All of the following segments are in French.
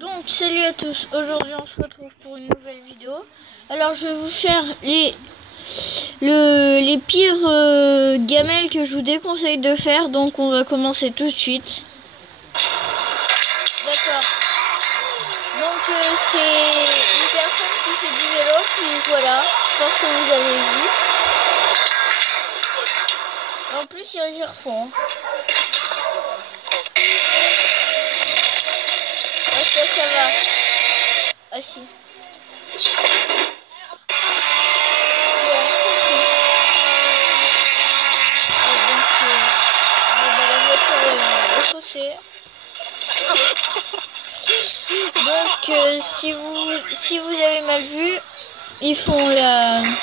Donc salut à tous, aujourd'hui on se retrouve pour une nouvelle vidéo. Alors je vais vous faire les pires gamelles que je vous déconseille de faire. Donc on va commencer tout de suite. D'accord. Donc c'est une personne qui fait du vélo, puis voilà, je pense que vous avez vu. En plus ils y refont. Ah ça va. Ah si. Donc si vous avez mal vu, ils font la... Aïe.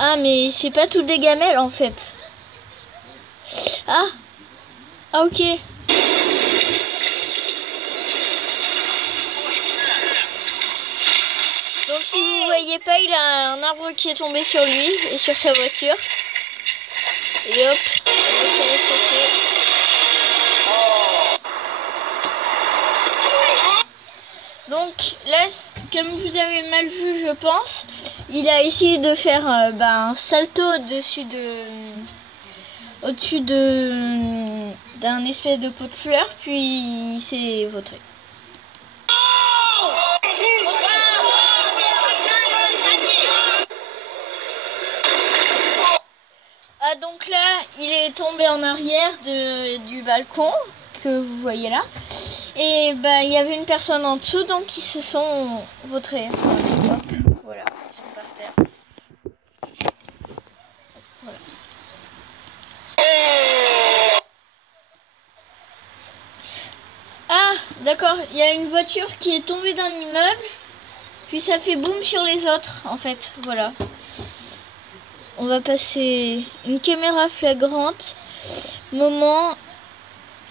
Ah mais c'est pas tout des gamelles en fait. Ah ok. Donc si vous voyez pas, il a un arbre qui est tombé sur lui et sur sa voiture. Et hop, la voiture est faussée. Donc là, comme vous avez mal vu je pense, il a essayé de faire un salto au-dessus d'un espèce de pot de fleurs, puis il s'est vautré. Ah donc là, il est tombé en arrière du balcon que vous voyez là. Et il y avait une personne en dessous, donc ils se sont vautrés. Hop, voilà, ils sont par terre. Voilà. Ah, d'accord, il y a une voiture qui est tombée d'un immeuble, puis ça fait boum sur les autres, en fait, voilà. On va passer une caméra flagrante. Moment.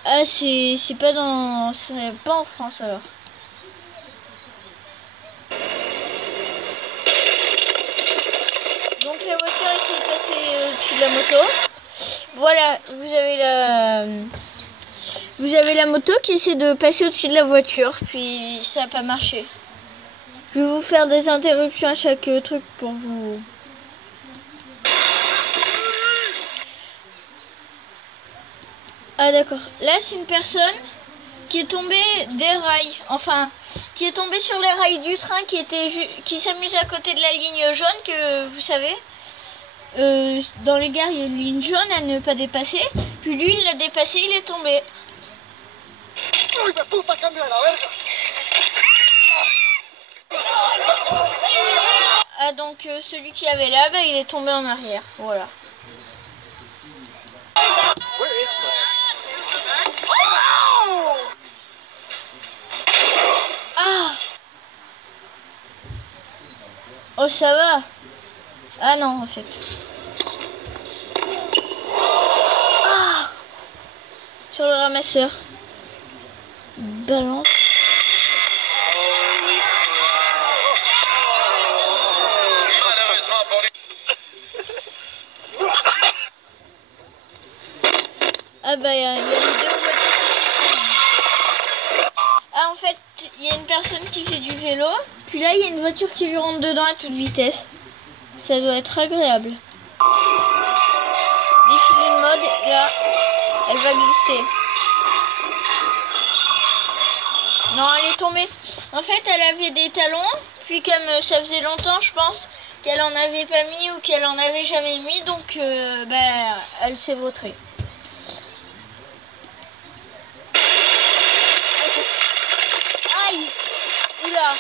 Ah, c'est pas en France alors. Donc la voiture essaie de passer au-dessus de la moto. Voilà, vous avez la moto qui essaie de passer au-dessus de la voiture, puis ça n'a pas marché. Je vais vous faire des interruptions à chaque truc pour vous. Ah d'accord, là c'est une personne qui est tombée des rails, enfin qui est tombée sur les rails du train qui s'amuse à côté de la ligne jaune que vous savez. Dans les gares il y a une ligne jaune à ne pas dépasser, puis lui il l'a dépassé, il est tombé. Ah donc celui qui avait là, il est tombé en arrière, voilà. Ah. Oh ça va. Ah non en fait. Ah. Sur le ramasseur. Balance. Ah il y a les deux voitures qui se sont... Ah en fait, il y a une personne qui fait du vélo, puis là il y a une voiture qui lui rentre dedans à toute vitesse. Ça doit être agréable. Défilé de mode, et là, elle va glisser. Non, elle est tombée. En fait, elle avait des talons, puis comme ça faisait longtemps, je pense, qu'elle en avait pas mis ou qu'elle en avait jamais mis, donc elle s'est vautrée. Aïe! Oula!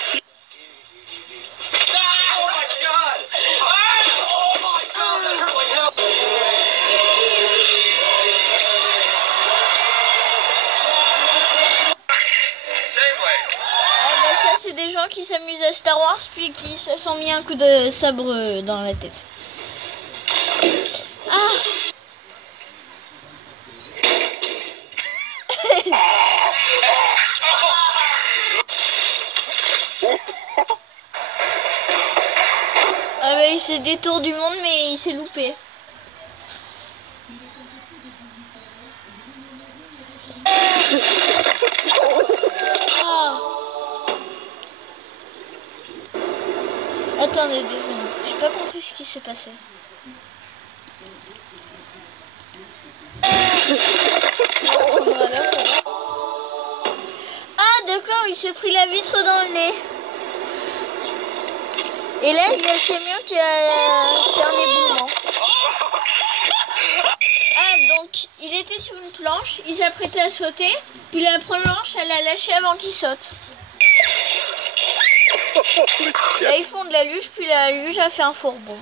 C'est des gens qui s'amusent à Star Wars puis qui se sont mis un coup de sabre dans la tête. Ah. Ah bah il fait des tours du monde mais il s'est loupé. Attendez 2 secondes. J'ai pas compris ce qui s'est passé. Voilà. Ah d'accord, il s'est pris la vitre dans le nez. Et là, il y a le camion qui a fait un éboulement. Ah, donc, il était sur une planche, il s'apprêtait à sauter, puis la planche, elle a lâché avant qu'il saute. Là, ils font de la luge, puis la luge a fait un fourgon.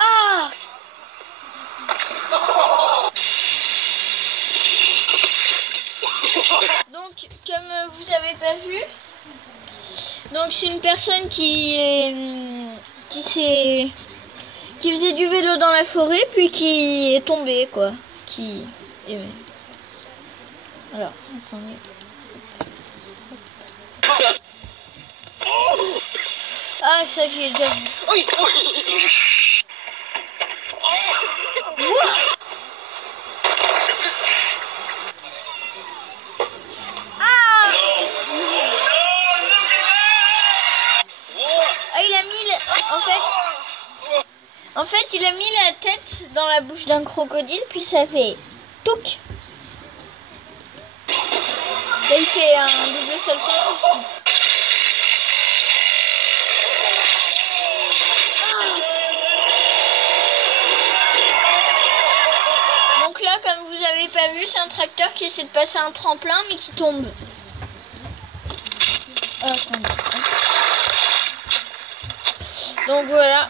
Ah! Donc, comme vous avez pas vu, donc c'est une personne qui faisait du vélo dans la forêt, puis qui est tombée, quoi. Alors, attendez. Ah, ça j'ai déjà vu. En fait, il a mis la tête dans la bouche d'un crocodile, puis ça fait touc. Là, il fait un double salto aussi. Donc là, comme vous avez pas vu, c'est un tracteur qui essaie de passer un tremplin, mais qui tombe. Attendez. Donc voilà.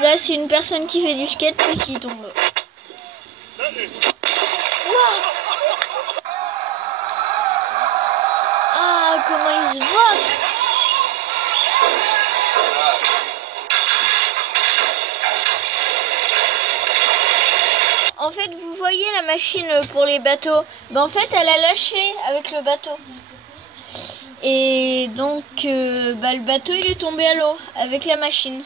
Là, c'est une personne qui fait du skate puis qui tombe. Wow. Ah, comment il se vote! En fait, vous voyez la machine pour les bateaux. Ben, en fait, elle a lâché avec le bateau. Et donc, le bateau, il est tombé à l'eau avec la machine.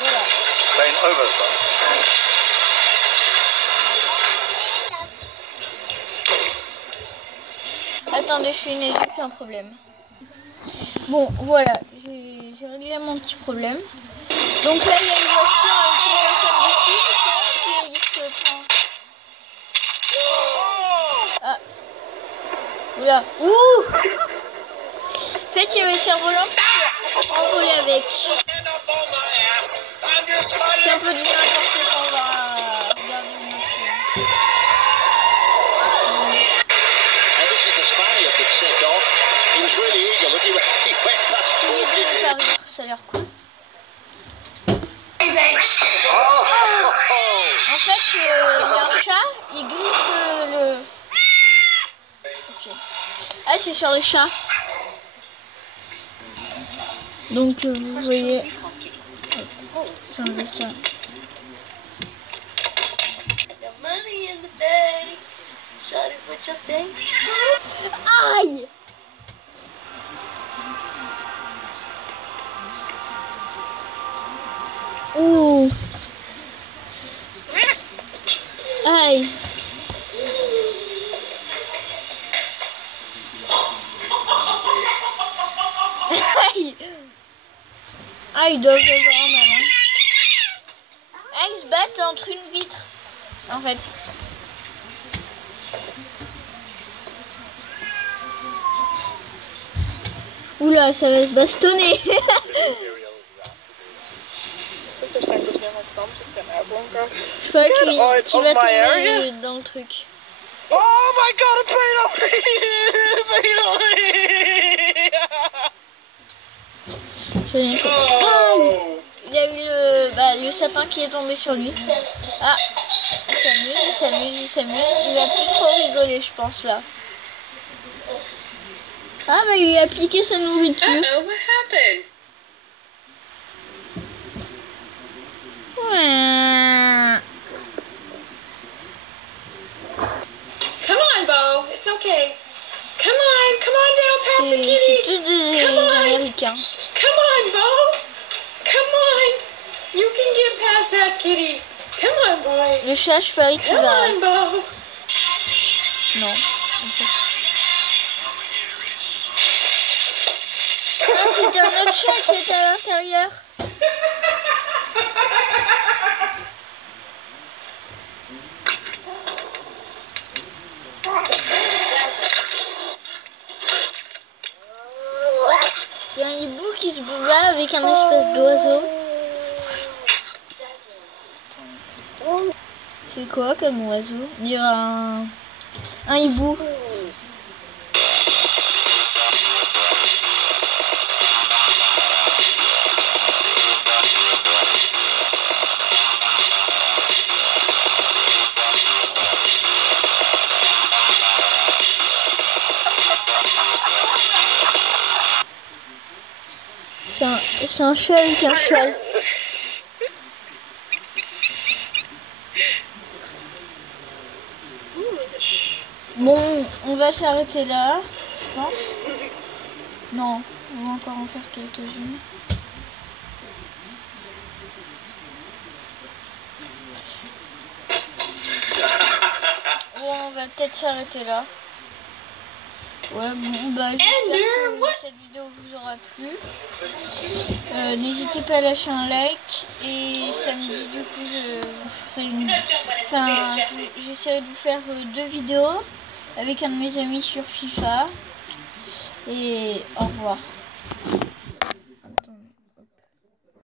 Voilà. Attendez, je suis une éduque, c'est un problème. Bon, voilà, j'ai réglé mon petit problème. Donc là, il y a une voiture avec une personne dessus, il se prend. Ah. Oula. Ouh. En fait, il y avait le cerf-volant qui s'est envolé avec. C'est un peu du n'importe quoi, on va regarder une autre. Ça a l'air cool. En fait, il y a un chat, il griffe le... Ok. Ah, c'est sur les chats. Donc, vous voyez... J'ai enlevé ça. Aïe! Ouh! Aïe! Aïe! Ah, ils doivent avoir un mal, hein. Ah, ils se battent entre une vitre, en fait. Oula, ça va se bastonner. Je sais pas qui va tomber dans le truc. Oh my god, Il y a eu le sapin qui est tombé sur lui. Ah, il s'amuse. Il va plus trop rigoler, je pense, là. Ah, bah, il a appliqué sa nourriture. Uh-oh, what happened? Ouais. Come on, Bo. It's okay. Come on down past the C'est kitty. tous des Américains. Come on, Bo. Come on. You can get past that kitty. Come on, boy. Le chat, je parie qu'il Come va... on, Bo. Non. En fait. Ah, c'était un autre chat qui était à l'intérieur. Il y a un hibou qui se bat avec un espèce d'oiseau. C'est quoi comme oiseau? On dirait un hibou. C'est un chat avec un cheval. Bon, on va s'arrêter là, je pense. Non, on va encore en faire quelques-unes. Bon, on va peut-être s'arrêter là. Ouais, bon, bah j'espère que cette vidéo vous aura plu. N'hésitez pas à lâcher un like. Et samedi, du coup, je vous ferai une... Enfin, j'essaierai de vous faire 2 vidéos avec un de mes amis sur FIFA. Et au revoir.